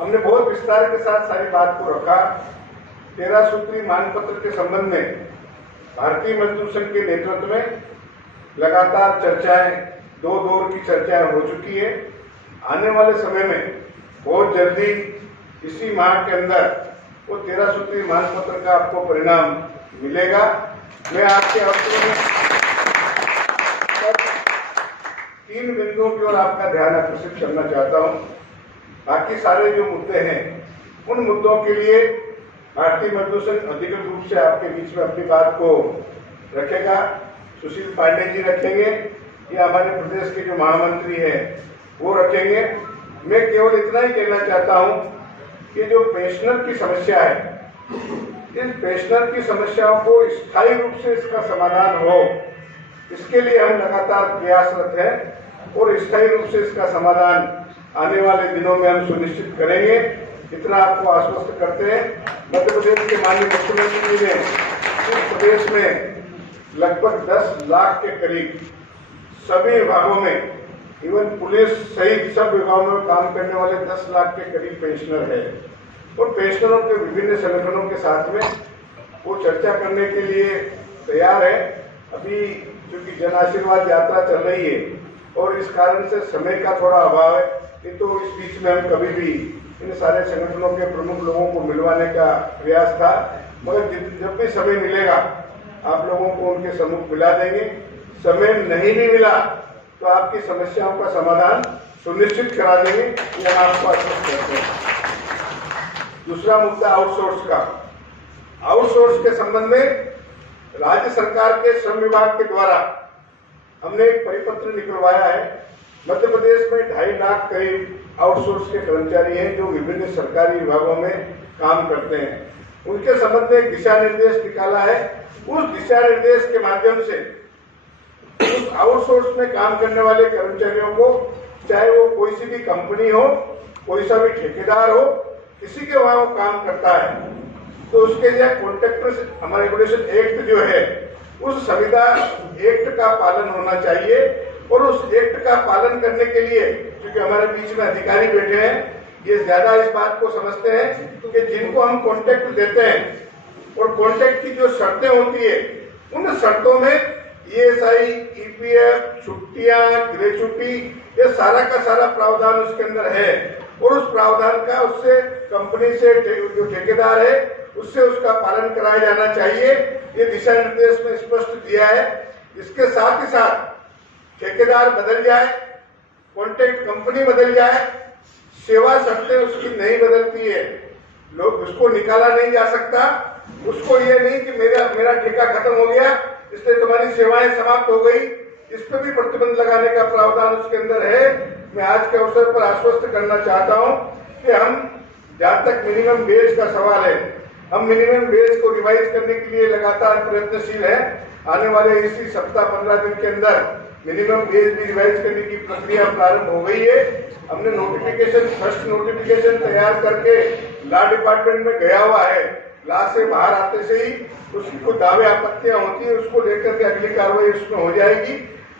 हमने बहुत विस्तार के साथ सारी बात को रखा। 13 सूत्री मानपत्र के संबंध में भारतीय मजदूर संघ के नेतृत्व में लगातार चर्चाएं, 2 दौर की चर्चाएं हो चुकी है। आने वाले समय में बहुत जल्दी इसी माह के अंदर वो 13 सूत्री मानपत्र का आपको परिणाम मिलेगा। मैं आपके अवसर में 3 बिंदुओं की ओर आपका ध्यान आकर्षित करना चाहता हूं। बाकी सारे जो मुद्दे हैं उन मुद्दों के लिए भारतीय मजदूर संघ अधिकृत रूप से आपके बीच में अपनी बात को रखेगा। सुशील पांडे जी रखेंगे या हमारे प्रदेश के जो महामंत्री हैं वो रखेंगे। मैं केवल इतना ही कहना चाहता हूं कि जो पेंशनर की समस्या है, इस पेंशनर की समस्याओं को स्थायी रूप से इसका समाधान हो, इसके लिए हम लगातार प्रयासरत हैं और स्थायी रूप से इसका समाधान आने वाले दिनों में हम सुनिश्चित करेंगे। इतना आपको आश्वस्त करते हैं। मध्य प्रदेश के माननीय मुख्यमंत्री जी ने इस प्रदेश में लगभग 10 लाख के करीब सभी विभागों में, इवन पुलिस सहित सब विभागों में काम करने वाले 10 लाख के करीब पेंशनर है और पेंशनरों के विभिन्न संगठनों के साथ में वो चर्चा करने के लिए तैयार है। अभी क्योंकि जन आशीर्वाद यात्रा चल रही है और इस कारण से समय का थोड़ा अभाव है, नहीं तो इस बीच में हम कभी भी इन सारे संगठनों के प्रमुख लोगों को मिलवाने का प्रयास था, मगर जब भी समय मिलेगा आप लोगों को उनके सम्मुख मिला देंगे। समय नहीं भी मिला तो आपकी समस्याओं का समाधान सुनिश्चित करा देंगे, ये हम आपको आश्वस्त करते हैं। दूसरा मुद्दा आउटसोर्स का। आउटसोर्स के संबंध में राज्य सरकार के श्रम विभाग के द्वारा हमने एक परिपत्र निकलवाया है। मध्य प्रदेश में 2.5 लाख करीब आउटसोर्स के कर्मचारी हैं जो विभिन्न सरकारी विभागों में काम करते हैं। उनके संबंध में एक दिशा निर्देश निकाला है। उस दिशा निर्देश के माध्यम से उस आउटसोर्स में काम करने वाले कर्मचारियों को, चाहे वो कोई सी भी कंपनी हो, कोई सा भी ठेकेदार हो, किसी के वहां वो काम करता है, तो उसके लिए कॉन्ट्रैक्टर्स हमारे रेगुलेशन एक्ट जो है उस संविदा एक्ट का पालन होना चाहिए। और उस एक्ट का पालन करने के लिए, क्योंकि हमारे बीच में अधिकारी बैठे हैं, ये ज्यादा इस बात को समझते हैं कि जिनको हम कॉन्ट्रैक्ट देते हैं और कॉन्ट्रैक्ट की जो शर्तें होती है उन शर्तों में ESI, EPF, छुट्टियां, ग्रेचुटी, ये सारा का सारा प्रावधान उसके अंदर है और उस प्रावधान का उससे कंपनी से जो ठेकेदार है उससे उसका पालन कराया जाना चाहिए। ये दिशा निर्देश में स्पष्ट दिया है। इसके साथ ही साथ ठेकेदार बदल जाए, कॉन्ट्रैक्ट कंपनी बदल जाए, सेवा शर्तें उसकी नहीं बदलती है, लोग उसको निकाला नहीं जा सकता। उसको ये नहीं कि मेरा ठेका खत्म हो गया इसलिए तुम्हारी सेवाएं समाप्त हो गई, इस पर भी प्रतिबंध लगाने का प्रावधान उसके अंदर है। मैं आज के अवसर पर आश्वस्त करना चाहता हूं कि हम, जहां तक मिनिमम वेज का सवाल है, हम मिनिमम वेज को रिवाइज करने के लिए लगातार प्रयत्नशील है। आने वाले इसी सप्ताह 15 दिन के अंदर मिनिमम वेज भी रिवाइज करने की प्रक्रिया प्रारंभ हो गई है। हमने नोटिफिकेशन, फर्स्ट नोटिफिकेशन तैयार करके लॉ डिपार्टमेंट में गया हुआ है। लॉ से बाहर आते से ही उसकी कुछ दावे आपत्तियां होती है, उसको लेकर के अगली कार्रवाई उसमें हो जाएगी।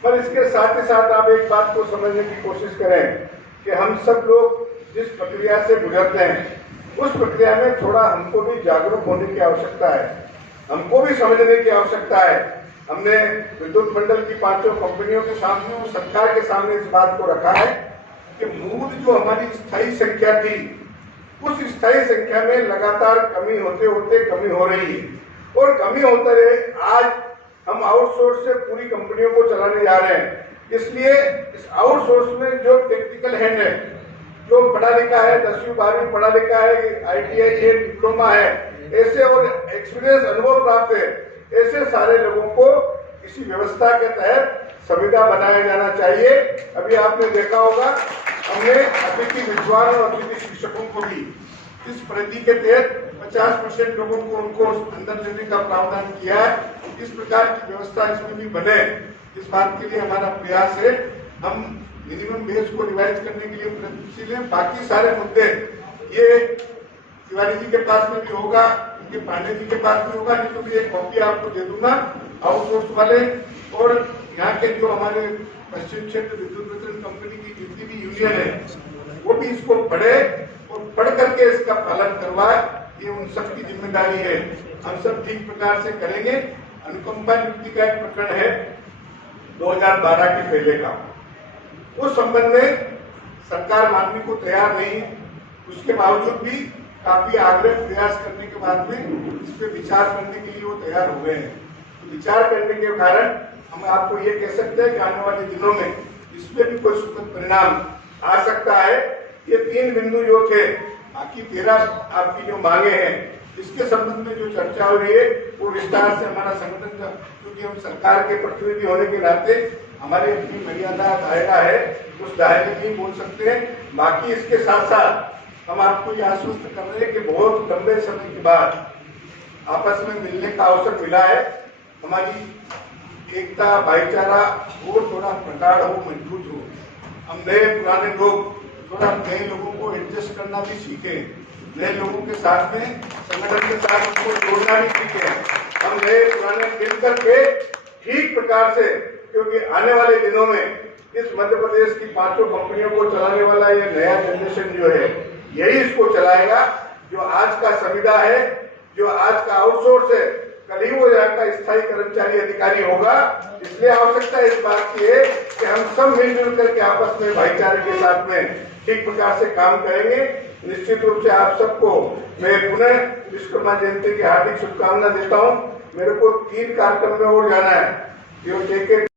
पर इसके साथ ही साथ आप एक बात को समझने की कोशिश करें कि हम सब लोग जिस प्रक्रिया से गुजरते हैं उस प्रक्रिया में थोड़ा हमको भी जागरूक होने की आवश्यकता है, हमको भी समझने की आवश्यकता है। हमने विद्युत मंडल की 5 कंपनियों के सामने, सरकार के सामने इस बात को रखा है कि मूल जो हमारी स्थायी संख्या थी उस स्थायी संख्या में लगातार कमी होते होते कमी हो रही है और कमी होते रहे। आज हम आउटसोर्स से पूरी कंपनियों को चलाने जा रहे हैं, इसलिए इस आउटसोर्स में जो टेक्निकल हैंड है, जो पढ़ा लिखा है, 10वीं 12वीं पढ़ा लिखा है, ITI है, डिप्लोमा है, ऐसे और एक्सपीरियंस अनुभव प्राप्त है, ऐसे सारे लोगों को इसी व्यवस्था के तहत संविदा बनाया जाना चाहिए। अभी आपने देखा होगा हमने अतिथि विद्वान और अतिथि शिक्षकों को भी इस परिधि के तहत 50% लोगों को उनको अंदर लेने का प्रावधान किया है। इस प्रकार की व्यवस्था इसमें भी बने, इस बात के लिए हमारा प्रयास है। हम मिनिमम वेज को रिवाइज करने के लिए प्रयत्नशील हैं। बाकी सारे मुद्दे ये तिवारी जी के पास में भी होगा, इनके पांडे जी के पास में होगा, नहीं तो भी एक कॉपी आपको दे दूंगा आउटसोर्स वाले। और यहाँ के जो हमारे पश्चिम क्षेत्र विद्युत वितरण कंपनी की जितनी भी यूनियन है वो भी इसको पढ़े और पढ़ करके इसका पालन करवाए, ये उन सबकी जिम्मेदारी है। हम सब ठीक प्रकार से करेंगे। अनुकंपा नियुक्ति का एक प्रकरण है 2012 के पहले का, उस संबंध में सरकार मानने को तैयार नहीं, उसके बावजूद भी काफी आग्रह प्रयास करने के बाद में इस पे विचार करने के लिए वो तैयार हो गए हैं। तो विचार करने के कारण हम आपको ये कह सकते हैं कि आने वाले दिनों में इसमें भी कोई सुखद परिणाम आ सकता है। ये 3 बिंदु जो थे, बाकी 13 आपकी जो मांगे हैं, इसके संबंध में जो चर्चा हो रही है वो विस्तार से हमारा संगठन का, क्योंकि हम सरकार के प्रतिनिधि होने के नाते हमारी अपनी मर्यादा दायरा है, उस दायरे में ही बोल सकते हैं। बाकी इसके साथ साथ हम आपको ये आश्वस्त कर रहे हैं कि बहुत लंबे समय के बाद आपस में मिलने का अवसर मिला है। हमारी एकता, भाईचारा और थोड़ा प्रगाढ़ हो, मजबूत हो। हम नए पुराने लोग थोड़ा नए लोगों को एडजस्ट करना भी सीखे, नए लोगों के साथ में संगठन के साथ उनको जोड़ना भी सीखे। हम नए पुराने मिलकर के ठीक प्रकार से, क्योंकि आने वाले दिनों में इस मध्य प्रदेश की 5 कंपनियों को चलाने वाला ये नया जनरेशन जो है, यही इसको चलाएगा। जो आज का संविदा है, जो आज का आउटसोर्स है, कल ही वो यहाँ का स्थायी कर्मचारी अधिकारी होगा। इसलिए आवश्यकता इस बात की है कि हम सब मिलजुल करके आपस में भाईचारे के साथ में ठीक प्रकार से काम करेंगे। निश्चित रूप से आप सबको मैं पुनः विश्वकर्मा जयंती की हार्दिक शुभकामना देता हूँ। मेरे को 3 कार्यक्रम में और जाना है।